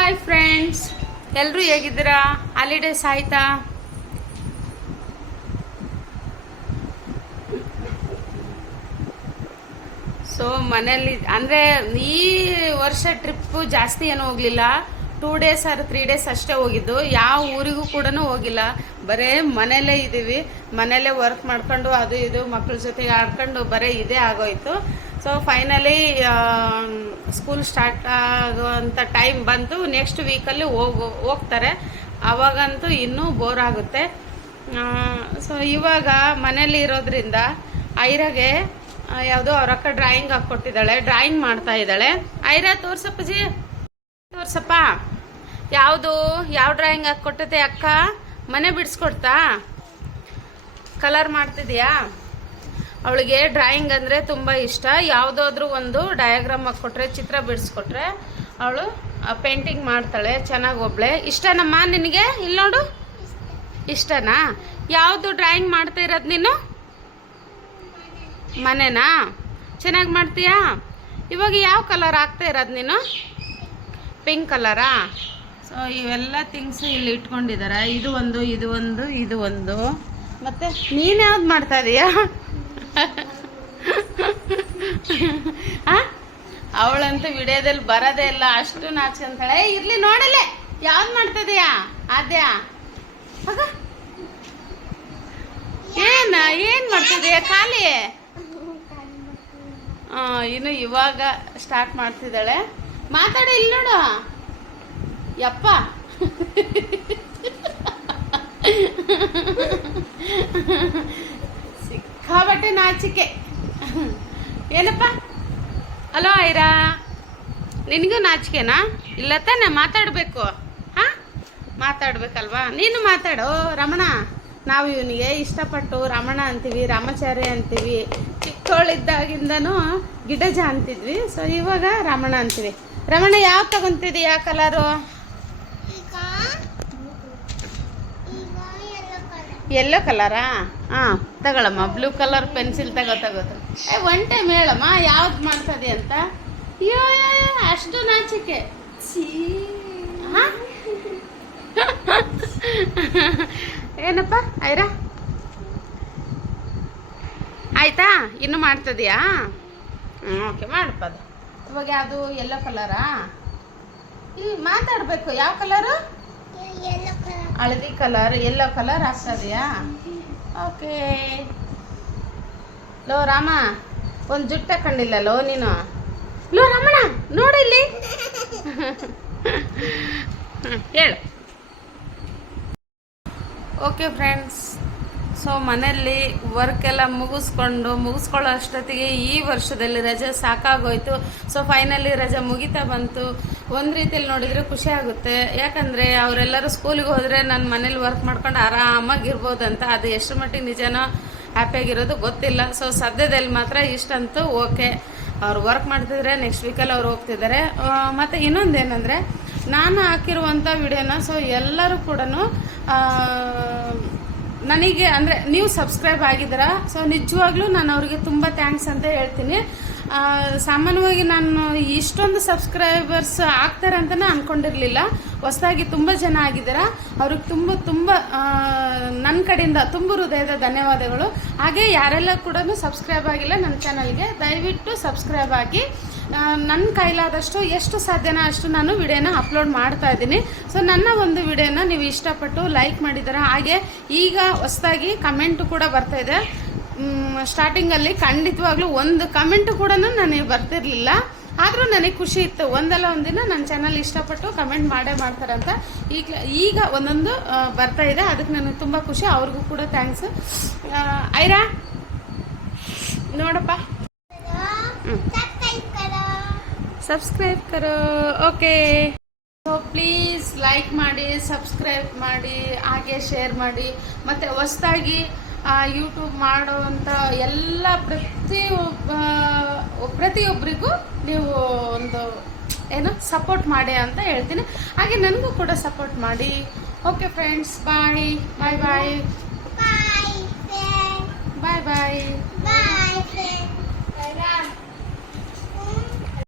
Hi friends, ಎಲ್ಲರೂ ಹೇಗಿದ್ದೀರಾ? Holidays ಆಯ್ತಾ? ಸೊ ಮನೇಲಿ ಅಂದರೆ ಈ ವರ್ಷ ಟ್ರಿಪ್ಪು ಜಾಸ್ತಿ ಏನೂ ಹೋಗಲಿಲ್ಲ. 2 days ಆರ್ 3 days ಅಷ್ಟೇ ಹೋಗಿದ್ದು. ಯಾವ ಊರಿಗೂ ಕೂಡ ಹೋಗಿಲ್ಲ. ಬರೇ ಮನೇಲೇ ಇದ್ದೀವಿ. ಮನೇಲೇ ವರ್ಕ್ ಮಾಡ್ಕೊಂಡು ಅದು ಇದು ಮಕ್ಕಳ ಜೊತೆಗೆ ಆಡ್ಕೊಂಡು ಬರೀ ಇದೇ ಆಗೋಯ್ತು. ಸೊ ಫೈನಲಿ ಸ್ಕೂಲ್ ಸ್ಟಾರ್ಟ್ ಆಗುವಂಥ ಟೈಮ್ ಬಂತು. ನೆಕ್ಸ್ಟ್ ವೀಕಲ್ಲಿ ಹೋಗ್ತಾರೆ. ಆವಾಗಂತೂ ಇನ್ನೂ ಬೋರ್ ಆಗುತ್ತೆ. ಸೊ ಇವಾಗ ಮನೇಲಿ ಇರೋದ್ರಿಂದ ಐರಾಗೆ ಯಾವುದೋ ಅವ್ರ ಅಕ್ಕ ಡ್ರಾಯಿಂಗ್ ಹಾಕ್ಕೊಟ್ಟಿದ್ದಾಳೆ. ಡ್ರಾಯಿಂಗ್ ಮಾಡ್ತಾ ಇದ್ದಾಳೆ. ಐರಾ ತೋರ್ಸಪ್ಪಜಿ, ತೋರ್ಸಪ್ಪ. ಯಾವ ಡ್ರಾಯಿಂಗ್ ಹಾಕ್ಕೊಟ್ಟತೆ ಅಕ್ಕ? ಮನೆ ಬಿಡಿಸ್ಕೊಡ್ತಾ? ಕಲರ್ ಮಾಡ್ತಿದ್ಯಾ? ಅವಳಿಗೆ ಡ್ರಾಯಿಂಗ್ ಅಂದರೆ ತುಂಬ ಇಷ್ಟ. ಯಾವುದಾದ್ರೂ ಒಂದು ಡಯಾಗ್ರಾಮ್ ಹಾಕ್ಕೊಟ್ರೆ, ಚಿತ್ರ ಬಿಡಿಸ್ಕೊಟ್ರೆ ಅವಳು ಪೇಂಟಿಂಗ್ ಮಾಡ್ತಾಳೆ. ಚೆನ್ನಾಗಿ ಒಬ್ಳೆ. ಇಷ್ಟನಮ್ಮ ನಿನಗೆ? ಇಲ್ಲಿ ನೋಡು, ಇಷ್ಟನಾ? ಯಾವುದು ಡ್ರಾಯಿಂಗ್ ಮಾಡ್ತಾ ಇರೋದು ನೀನು? ಮನೆನಾ? ಚೆನ್ನಾಗಿ ಮಾಡ್ತೀಯಾ? ಇವಾಗ ಯಾವ ಕಲರ್ ಹಾಕ್ತಾ ಇರೋದು ನೀನು? ಪಿಂಕ್ ಕಲರಾ? ಸೊ ಇವೆಲ್ಲ ಥಿಂಗ್ಸ್ ಇಲ್ಲಿ ಇಟ್ಕೊಂಡಿದ್ದಾರೆ. ಇದು ಒಂದು ಮತ್ತೆ ನೀನು ಯಾವ್ದು ಮಾಡ್ತಾ ಇದೀಯಾ? ಅವಳಂತೂ ವಿಡಿಯೋದಲ್ಲಿ ಬರೋದೇ ಇಲ್ಲ, ಅಷ್ಟು ನಾಚ್ಕೊಂತಾಳೆ. ಇರ್ಲಿ ನೋಡಲೆ, ಯಾವ್ದು ಮಾಡ್ತಾ ಇದೀಯಾ? ಆದ್ಯಾ ಏನ್ ಮಾಡ್ತಿದೀಯ? ಖಾಲಿ ಇನ್ನು ಇವಾಗ ಸ್ಟಾರ್ಟ್ ಮಾಡ್ತಿದ್ದಾಳೆ. ಮಾತಾಡಿ, ಇಲ್ಲಿ ನೋಡು. ಯಪ್ಪ ಸಿಕ್ಕಾಬಟ್ಟೆ ನಾಚಿಕೆ. ಏನಪ್ಪ? ಅಲೋ ಐರಾ, ನಿನಗೂ ನಾಚಿಕೆನಾ? ಇಲ್ಲ ತಾನೆ? ಮಾತಾಡಬೇಕು. ಮಾತಾಡ್ಬೇಕಲ್ವಾ? ನೀನು ಮಾತಾಡು. ರಮಣ, ನಾವು ಇವನಿಗೆ ಇಷ್ಟಪಟ್ಟು ರಮಣ ಅಂತೀವಿ, ರಾಮಾಚಾರ್ಯ ಅಂತೀವಿ. ಚಿಕ್ಕವಳಿದ್ದಾಗಿಂದನೂ ಗಿಡಜ ಅಂತಿದ್ವಿ. ಸೊ ಇವಾಗ ರಮಣ ಅಂತೀವಿ. ರಮಣ, ಯಾವ ತಗೊಂತಿದೀಯಾ ಕಲರು? ಯೆಲ್ಲೋ ಕಲರಾ? ತಗೊಳಮ್ಮ. ಬ್ಲೂ ಕಲರ್ ಪೆನ್ಸಿಲ್ ತಗೋದು. ಒನ್ ಟೈಮ್ ಹೇಳಮ್ಮ ಯಾವ್ದು ಮಾಡ್ತದೆ ಅಂತ. ಅಯ್ಯೋ, ಅಷ್ಟು ನಾಚಿಕೆ. ಏನಪ್ಪ ಐರಾ? ಆಯ್ತಾ? ಇನ್ನು ಮಾಡ್ತದ್ಯಾ? ಓಕೆ, ಮಾಡಪ್ಪ. ಅದು ಇವಾಗ ಯಾವುದು? ಯೆಲ್ಲೋ ಕಲರಾ? ಇಲ್ಲಿ ಮಾತಾಡಬೇಕು. ಯಾವ ಕಲರು? ಹಳದಿ ಕಲರ್, ಯೆಲ್ಲೋ ಕಲರ್ ಆಗ್ತದೆಯಾ? ಓಕೆ. ಲೋ ರಾಮ, ಒಂದು ಜುಟ್ಟು ಹಾಕೊಂಡಿಲ್ಲಲ್ಲೋ ನೀನು. ಲೋ ರಮಣ, ನೋಡಿಲ್ಲಿ. ಹೇಳು. ಓಕೆ ಫ್ರೆಂಡ್ಸ್, ಸೊ ಮನೆಯಲ್ಲಿ ವರ್ಕ್ ಎಲ್ಲ ಮುಗಿಸ್ಕೊಳ್ಳೋ ಅಷ್ಟೊತ್ತಿಗೆ ಈ ವರ್ಷದಲ್ಲಿ ರಜೆ ಸಾಕಾಗೋಯ್ತು. ಸೊ ಫೈನಲಿ ರಜೆ ಮುಗಿತಾ ಬಂತು. ಒಂದು ರೀತಿಯಲ್ಲಿ ನೋಡಿದರೆ ಖುಷಿ ಆಗುತ್ತೆ. ಯಾಕಂದರೆ ಅವರೆಲ್ಲರೂ ಸ್ಕೂಲಿಗೆ ಹೋದರೆ ನಾನು ಮನೇಲಿ ವರ್ಕ್ ಮಾಡ್ಕೊಂಡು ಆರಾಮಾಗಿರ್ಬೋದಂತ. ಅದು ಎಷ್ಟು ಮಟ್ಟಿಗೆ ನಿಜನೋ ಹ್ಯಾಪಿಯಾಗಿರೋದು ಗೊತ್ತಿಲ್ಲ. ಸೊ ಸದ್ಯದಲ್ಲಿ ಮಾತ್ರ ಇಷ್ಟಂತೂ ಓಕೆ. ಅವ್ರು ವರ್ಕ್ ಮಾಡ್ತಿದ್ರೆ ನೆಕ್ಸ್ಟ್ ವೀಕಲ್ಲಿ ಅವ್ರು ಹೋಗ್ತಿದ್ದಾರೆ. ಮತ್ತು ಇನ್ನೊಂದೇನೆಂದರೆ, ನಾನು ಹಾಕಿರುವಂಥ ವಿಡಿಯೋನ ಸೊ ಎಲ್ಲರೂ ಕೂಡ ನನಗೆ ಅಂದರೆ ನೀವು ಸಬ್ಸ್ಕ್ರೈಬ್ ಆಗಿದ್ದೀರಾ. ಸೊ ನಿಜವಾಗ್ಲೂ ನಾನು ಅವ್ರಿಗೆ ತುಂಬ ಥ್ಯಾಂಕ್ಸ್ ಅಂತ ಹೇಳ್ತೀನಿ. ಸಾಮಾನ್ಯವಾಗಿ ನಾನು ಇಷ್ಟೊಂದು ಸಬ್ಸ್ಕ್ರೈಬರ್ಸ್ ಆಗ್ತಾರೆ ಅಂತಲೇ ಅಂದ್ಕೊಂಡಿರಲಿಲ್ಲ. ಹೊಸದಾಗಿ ತುಂಬ ಜನ ಆಗಿದ್ದೀರಾ. ಅವ್ರಿಗೆ ತುಂಬ ನನ್ನ ಕಡೆಯಿಂದ ತುಂಬ ಹೃದಯದ ಧನ್ಯವಾದಗಳು. ಹಾಗೆ ಯಾರೆಲ್ಲ ಕೂಡ ಸಬ್ಸ್ಕ್ರೈಬ್ ಆಗಿಲ್ಲ ನನ್ನ ಚಾನಲ್ಗೆ, ದಯವಿಟ್ಟು ಸಬ್ಸ್ಕ್ರೈಬ್ ಆಗಿ. ನನ್ನ ಕೈಲಾದಷ್ಟು ಎಷ್ಟು ಸಾಧ್ಯನೋ ಅಷ್ಟು ನಾನು ವಿಡಿಯೋನ ಅಪ್ಲೋಡ್ ಮಾಡ್ತಾ ಇದ್ದೀನಿ. ಸೊ ನನ್ನ ಒಂದು ವಿಡಿಯೋನ ನೀವು ಇಷ್ಟಪಟ್ಟು ಲೈಕ್ ಮಾಡಿದ್ದೀರಾ. ಹಾಗೆ ಈಗ ಹೊಸದಾಗಿ ಕಮೆಂಟು ಕೂಡ ಬರ್ತಾಯಿದೆ. ಸ್ಟಾರ್ಟಿಂಗಲ್ಲಿ ಖಂಡಿತವಾಗ್ಲೂ ಒಂದು ಕಮೆಂಟು ಕೂಡ ನನಗೆ ಬರ್ತಿರ್ಲಿಲ್ಲ. ಆದರೂ ನನಗೆ ಖುಷಿ ಇತ್ತು. ಒಂದಲ್ಲ ಒಂದಿನ ನನ್ನ ಚಾನಲ್ ಇಷ್ಟಪಟ್ಟು ಕಮೆಂಟ್ ಮಾಡ್ತಾರೆ ಅಂತ. ಈಗ ಒಂದೊಂದು ಬರ್ತಾ ಇದೆ. ಅದಕ್ಕೆ ನನಗೆ ತುಂಬ ಖುಷಿ. ಅವ್ರಿಗೂ ಕೂಡ ಥ್ಯಾಂಕ್ಸ್. ಐರಾ ನೋಡಪ್ಪ, ಸಬ್ಸ್ಕ್ರೈಬ್ ಕರೋ. ಓಕೆ. ಸೊ ಪ್ಲೀಸ್ ಲೈಕ್ ಮಾಡಿ, ಸಬ್ಸ್ಕ್ರೈಬ್ ಮಾಡಿ, ಹಾಗೆ ಶೇರ್ ಮಾಡಿ. ಮತ್ತು ಹೊಸದಾಗಿ ಯೂಟ್ಯೂಬ್ ಮಾಡೋವಂಥ ಎಲ್ಲ ಪ್ರತಿಯೊಬ್ಬರಿಗೂ ನೀವು ಒಂದು ಸಪೋರ್ಟ್ ಮಾಡಿ ಅಂತ ಹೇಳ್ತೀನಿ. ಹಾಗೆ ನನಗೂ ಕೂಡ ಸಪೋರ್ಟ್ ಮಾಡಿ. ಓಕೆ ಫ್ರೆಂಡ್ಸ್, ಬಾಯ್ ಬಾಯ್ ಬಾಯ್ ಬಾಯ್ ಬಾಯ್ ಬಾಯ್.